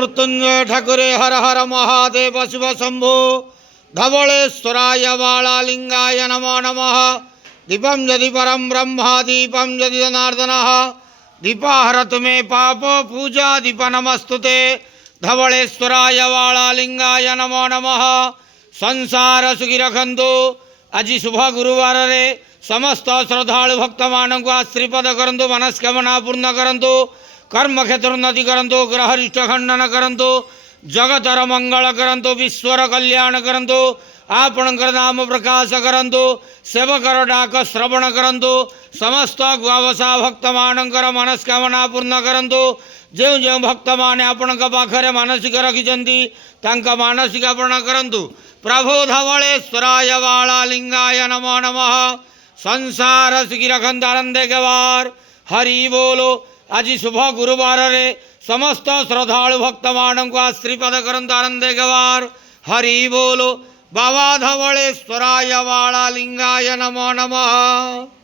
मृत्युंजय ठाकुरे हर हर महादेव शिव शंभो धवलेश्वराय बालालिंगाय नमो नमः। दीपं यदि परम ब्रह्म दीपं यदि जनार्दनः दीपाहरतु मे पाप पूजा दीप नमस्तुते। धवलेश्वराय बालालिंगाय नमो नमः। संसार सुखी रखंतु। आज शुभ गुरुवार रे समस्त श्रद्धालु भक्त मानक आश्रीपद करंतु, मनस्कामना पूर्ण करंतु, कर्म क्षेत्र उन्नति करंतु, ग्रह रिष्ट खंडन करंतु, जगतर मंगल करंतु, विश्वर कल्याण करंतु, आपणकर नाम प्रकाश करंतु, सेवकर डाक श्रवण करंतु, समस्त गुआवसा भक्त मानकर मनस्कामना पूर्ण करंतु। जो जो भक्त माने आपण पाखरे मानसिक रखिछंती तांका मानसिक पूर्ण करंतु। प्रभु धवलेश्वराय बालालिंगाय नमो नमः। संसार सुखी रखंत आनंदे गवार हरि बोलो। आज शुभ गुरुवार रे समस्त श्रद्धालु भक्त मानक आश्रीपद करंतु आनंदे गवार हरि बोलो। बाबा धवलेश्वराय बालालिंगाय नमो नमः।